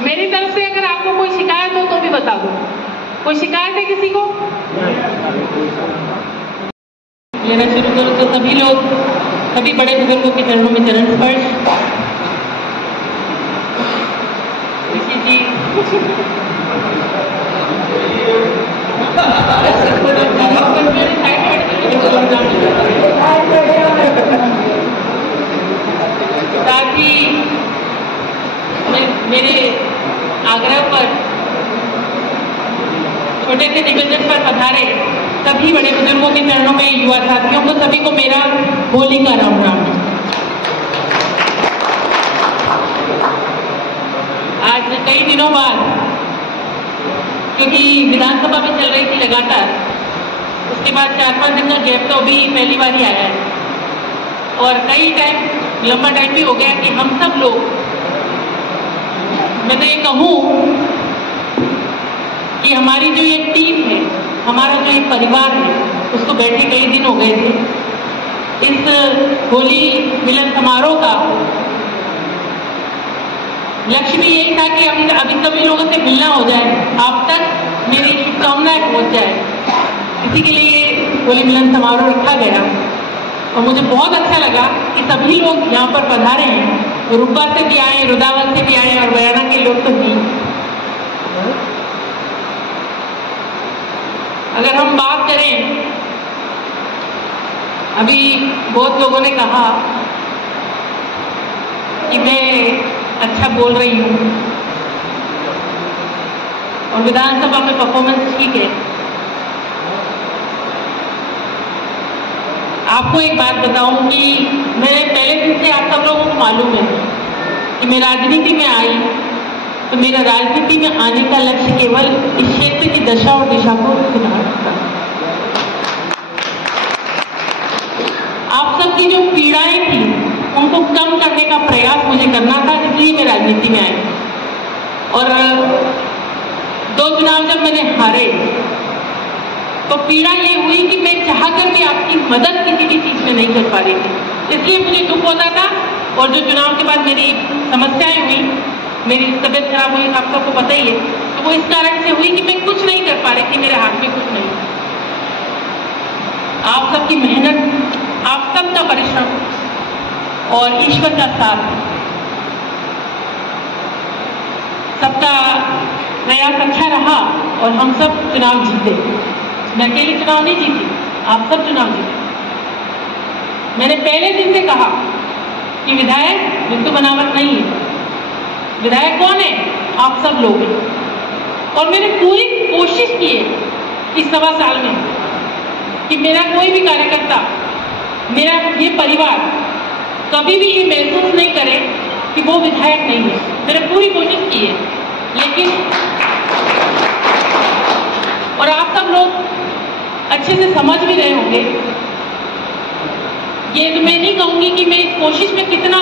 मेरी तरफ से अगर आपको कोई शिकायत हो तो भी बता दो। कोई शिकायत है किसी को? लेना शुरू करो तो सभी लोग, सभी बड़े बुजुर्गों के चरणों में चरण स्पर्श। ऋषि जी साथ ही मेरे आग्रह पर छोटे से निवेदन पर पधारे सभी बड़े बुजुर्गों के चरणों में, युवा साथियों को सभी को मेरा होली का राम राम। आज कई दिनों बाद, क्योंकि विधानसभा में चल रही थी लगातार, उसके बाद 4-5 दिन का गैप तो अभी पहली बार ही आया है और कई टाइम, लंबा टाइम भी हो गया कि हम सब लोग, मैं तो ये कहूँ कि हमारी जो एक टीम है, हमारा जो एक परिवार है, उसको बैठे कई दिन हो गए थे। इस होली मिलन समारोह का लक्ष्य भी यही था कि अभी सभी लोगों से मिलना हो जाए, आप तक मेरी शुभकामनाएं पहुंच जाए। इसी के लिए होली मिलन समारोह रखा गया और मुझे बहुत अच्छा लगा कि सभी लोग यहाँ पर पधारे हैं। रूपा से भी आए, रुदावत से भी आए और बयाना के लोग तो भी। अगर हम बात करें, अभी बहुत लोगों ने कहा कि मैं अच्छा बोल रही हूँ और विधानसभा में परफॉर्मेंस ठीक है। आपको एक बात बताऊं कि मैं पहले दिन से, आप सब लोगों को मालूम है कि मैं राजनीति में आई तो मेरा राजनीति में आने का लक्ष्य केवल इस क्षेत्र की दशा और दिशा को सुधारना था। आप सबकी जो पीड़ाएं थी उनको कम करने का प्रयास मुझे करना था, इसलिए मैं राजनीति में आई। और 2 चुनाव जब मैंने हारे तो पीड़ा ये हुई कि मैं चाहकर भी आपकी मदद किसी भी चीज में नहीं कर पा रही थी, इसलिए मुझे दुख होता था। और जो चुनाव के बाद मेरी समस्याएं हुई, मेरी तबीयत खराब हुई, आप सबको पता ही है, तो वो इस कारण से हुई कि मैं कुछ नहीं कर पा रही थी, मेरे हाथ में कुछ नहीं। आप सबकी मेहनत, आप सबका परिश्रम और ईश्वर का साथ, सबका प्रयास अच्छा रहा और हम सब चुनाव जीते। मैं अकेली चुनाव नहीं जीती, आप सब चुनाव जीते। मैंने पहले दिन से कहा कि विधायक ऋतु बनावट नहीं है, विधायक कौन है? आप सब लोग हैं। और मैंने पूरी कोशिश की है इस 1.25 साल में कि मेरा कोई भी कार्यकर्ता, मेरा ये परिवार कभी भी ये महसूस नहीं करे कि वो विधायक नहीं है। मैंने पूरी कोशिश की है, लेकिन और आप सब लोग अच्छे से समझ भी रहे होंगे। ये तो मैं नहीं कहूंगी कि मैं इस कोशिश में कितना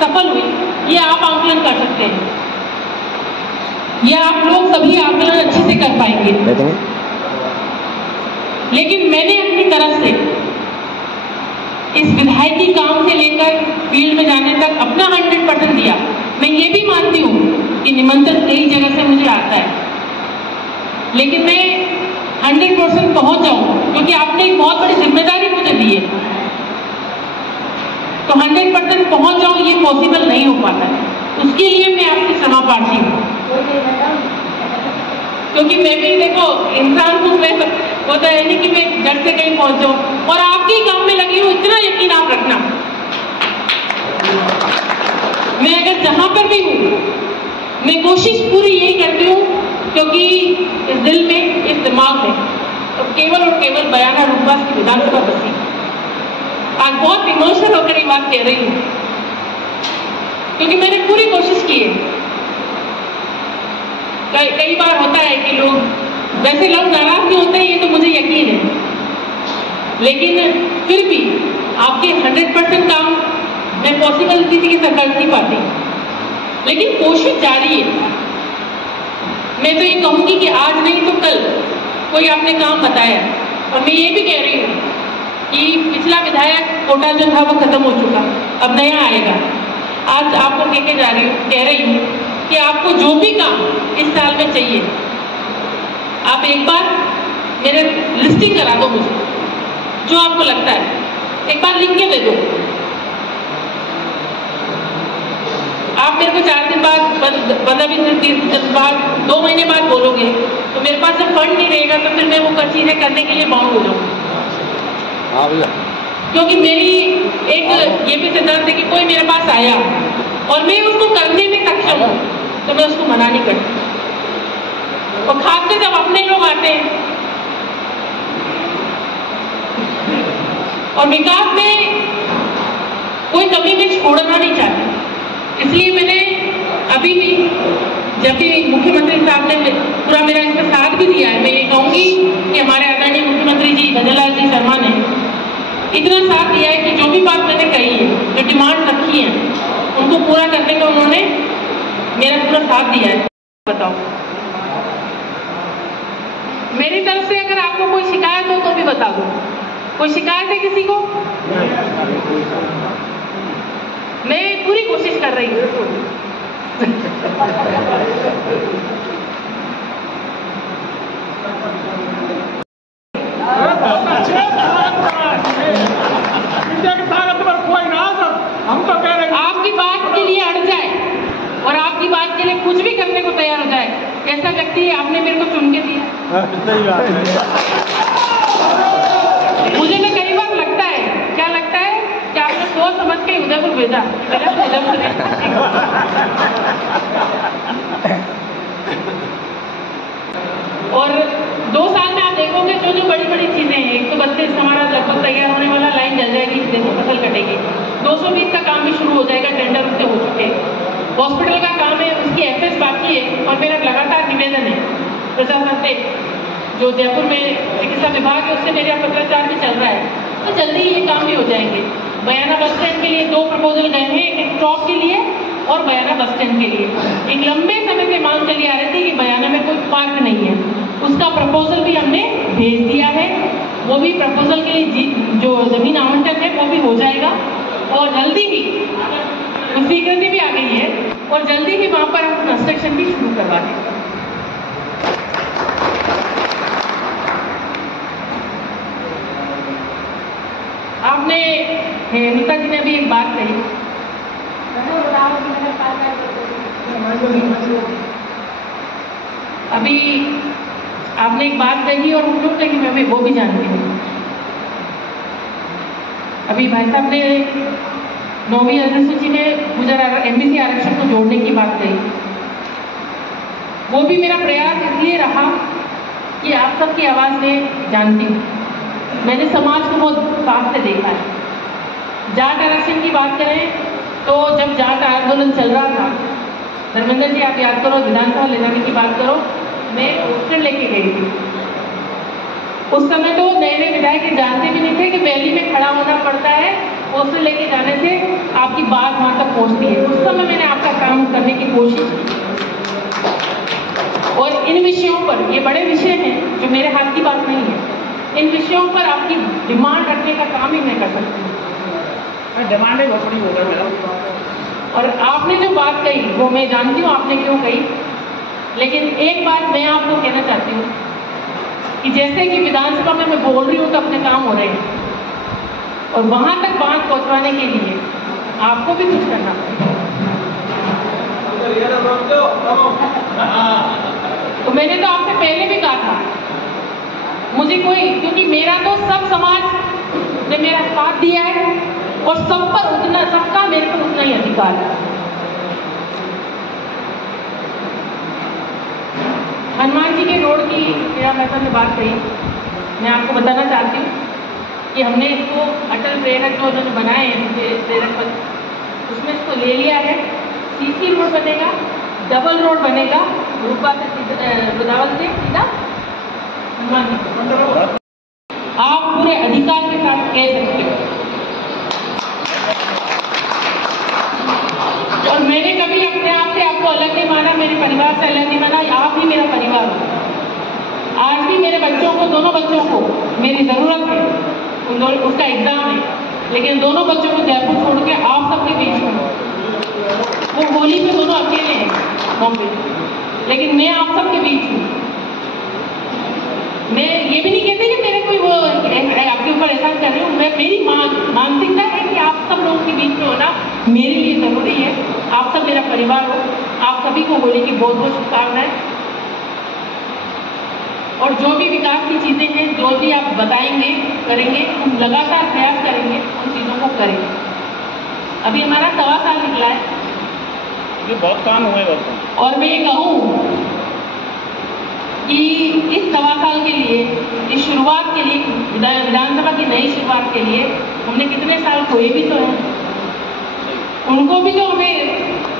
सफल हुई, ये आप आकलन कर सकते हैं, ये आप लोग सभी आकलन अच्छे से कर पाएंगे। लेकिन मैंने अपनी तरफ से इस विधायकी काम से लेकर फील्ड में जाने तक अपना 100% दिया। मैं ये भी मानती हूँ कि निमंत्रण कई जगह से मुझे आता है, लेकिन मैं 100% पहुंच जाऊं, क्योंकि आपने एक बहुत बड़ी जिम्मेदारी मुझे दी है। तो 100% पहुंच जाऊं, ये पॉसिबल नहीं हो पाता है। उसके लिए मैं आपकी क्षमा प्रार्थी हूँ, क्योंकि मैं भी देखो इंसान हूँ, मैं वो तो है नहीं कि मैं घर से कहीं पहुंच जाऊं। और आपके काम में लगी हूँ, इतना यकीन आप रखना। मैं अगर जहां पर भी हूँ, मैं कोशिश पूरी यही करती हूँ, क्योंकि इस दिल में, इस दिमाग में तो केवल और केवल बयाना रूपवास की विधानसभा बसी। आज बहुत इमोशनल होकर ये बात कह रही हूँ, क्योंकि मैंने पूरी कोशिश की है। कई बार होता है कि लोग, वैसे लोग नाराज नहीं होते, ये तो मुझे यकीन है, लेकिन फिर भी आपके 100% काम मैं पॉसिबल किसी के साथ कर नहीं पाती, लेकिन कोशिश जारी है। मैं तो ये कहूंगी कि आज नहीं तो कल कोई आपने काम बताया। और मैं ये भी कह रही हूँ कि पिछला विधायक कोटा जो था वो खत्म हो चुका, अब नया आएगा। आज आपको कह रही हूँ कि आपको जो भी काम इस साल में चाहिए, आप एक बार मेरे लिस्टिंग करा दो मुझे, जो आपको लगता है एक बार लिख के दे दो। आप मेरे को 4 दिन बाद, 15 दिन बाद, 2 महीने बाद बोलोगे तो मेरे पास जब फंड नहीं रहेगा तो फिर मैं वो चीजें करने के लिए बाउंड हो जाऊंगी। क्योंकि मेरी एक ये भी सिद्धांत है कि कोई मेरे पास आया और मैं उसको करने में सक्षम हूं तो मैं उसको मना नहीं करती। और खासकर जब अपने लोग आते हैं और विकास में कोई कमी में छोड़ना नहीं चाहती, इसलिए मैंने अभी भी, जब भी मुख्यमंत्री साहब ने पूरा मेरा इसका साथ भी दिया है, मैं ये कहूंगी कि हमारे आदरणीय मुख्यमंत्री जी भजनलाल जी शर्मा ने इतना साथ दिया है कि जो भी बात मैंने कही है, जो डिमांड रखी है, उनको पूरा करने में उन्होंने मेरा पूरा साथ दिया है। बताओ, मेरी तरफ से अगर आपको कोई शिकायत हो तो भी बता दो। कोई शिकायत है किसी को? मैं पूरी कोशिश कर रही हूँ। हम तो कह रहे हैं आपकी बात के लिए अड़ जाए और आपकी बात के लिए कुछ भी करने को तैयार हो जाए, ऐसा व्यक्ति आपने मेरे को चुन के दिया। सही बात है। मुझे तो कई बार लगता है, क्या लगता है कि आपने सोच समझ के उदयपुर भेजा, मेरा तो उदयपुर और 2 साल में आप देखोगे जो जो बड़ी बड़ी चीजें हैं, 132 हमारा लगभग तैयार होने वाला, लाइन जल जाएगी, जैसे फसल कटेगी। 220 का काम भी शुरू हो जाएगा, टेंडर उसके हो चुके हैं। हॉस्पिटल का काम है, उसकी एफएस बाकी है और मेरा लगातार निवेदन है प्रशासन से, जो जयपुर में चिकित्सा विभाग है उससे मेरा पत्राचार भी चल रहा है, तो जल्दी ये काम भी हो जाएंगे। बयाना बस स्टैंड के लिए 2 प्रपोजल गए हैं, एक स्टॉप के लिए और बयाना बस स्टैंड के लिए। एक लंबे समय से मांग चली आ रही थी कि बयाना में कोई पार्क नहीं है, उसका प्रपोजल भी हमने भेज दिया है। वो भी प्रपोजल के लिए जो जमीन आवंटन है वो भी हो जाएगा और जल्दी ही स्वीकृति भी आ गई है और जल्दी ही वहां पर हम कंस्ट्रक्शन भी शुरू करवा देंगे। आपने नीता जी ने भी एक बात कही, अभी आपने एक बात कही और हम लोग कही, मैं वो भी जानती हूँ। अभी भाई साहब ने 9वीं अनुसूची में गुजर एमबीसी आरक्षण को जोड़ने की बात कही। वो भी मेरा प्रयास इसलिए रहा कि आप सबकी आवाज़ में जानती हूँ, मैंने समाज को बहुत पास से देखा है। जाट आरक्षण की बात करें तो जब जाट आंदोलन चल रहा था, धर्मेंद्र जी आप याद करो, विधानसभा ले जाने की बात करो, मैं पोस्टर लेके गई थी। उस समय तो नए नए विधायक जानते भी नहीं थे कि वैली में खड़ा होना पड़ता है, पोस्टर लेके जाने से आपकी बात वहां तक पहुंचती है। उस समय मैंने आपका काम करने की कोशिश की और इन विषयों पर, ये बड़े विषय हैं जो मेरे हाथ की बात नहीं है, इन विषयों पर आपकी डिमांड रखने का काम ही मैं कर सकती हूँ। डिमांड है बहुत बड़ी हो गई मेरा। और आपने जो बात कही वो मैं जानती हूँ आपने क्यों कही, लेकिन एक बात मैं आपको कहना चाहती हूँ कि जैसे कि विधानसभा में मैं बोल रही हूँ तो अपने काम हो रहे हैं और वहां तक बात पहुंचवाने के लिए आपको भी कुछ करना पड़ेगा। तो मैंने तो आपसे पहले भी कहा था, मुझे कोई, क्योंकि मेरा तो सब समाज ने मेरा साथ दिया है और सब पर उतना, सबका मेरे पर उतना ही अधिकार है। हनुमान जी के रोड की मेरा मैडम ने बात कही, मैं आपको बताना चाहती हूँ कि हमने इसको अटल प्रेरक जो उन्होंने बनाए हैं प्रेरक पद, उसमें इसको ले लिया है। सीसी रोड बनेगा, डबल रोड बनेगा, रूपा से गोदावल से सीधा हनुमान जी। आप पूरे अधिकार के साथ कह सकते हो और मैंने कभी अपने आप से आपको अलग नहीं माना, मेरे परिवार से अलग नहीं माना, आप ही मेरा परिवार हो। आज भी मेरे बच्चों को, दोनों बच्चों को मेरी ज़रूरत है, उसका एग्ज़ाम है, लेकिन दोनों बच्चों को जयपुर छोड़ के आप सबके बीच में, वो होली पे दोनों अकेले हैं। बॉम्बे, लेकिन मैं आप सबके बीच हूँ। मैं ये भी नहीं कहती कि मेरे कोई वो आपके ऊपर एहसान कर रही हूँ। मैं मेरी मानसिकता है कि आप सब लोगों के बीच में होना मेरे लिए जरूरी है। आप सब मेरा परिवार हो। आप सभी को होली की बहुत बहुत शुभकामनाएं। और जो भी विकास की चीजें हैं, जो भी आप बताएंगे करेंगे, हम लगातार प्रयास करेंगे उन चीजों को करेंगे। अभी हमारा 1.25 साल निकला है, ये बहुत काम हुए बहुत। और मैं ये कहूँ कि इस 1.25 साल के लिए, इस शुरुआत के लिए, विधानसभा की नई शुरुआत के लिए हमने कितने साल खोए भी तो हैं। उनको भी तो हमें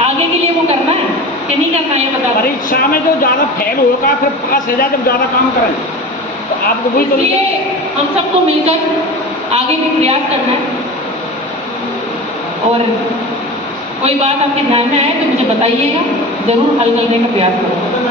आगे के लिए वो करना है कि नहीं करना है, ये बता। परीक्षा में जो ज्यादा फेल होगा फिर पास हो जाए, जब ज्यादा काम करें तो आपको वही तो। इसलिए हम सबको मिलकर आगे भी प्रयास करना है। और कोई बात आपके ध्यान में आए तो मुझे बताइएगा, जरूर हल करने का प्रयास करूँगा।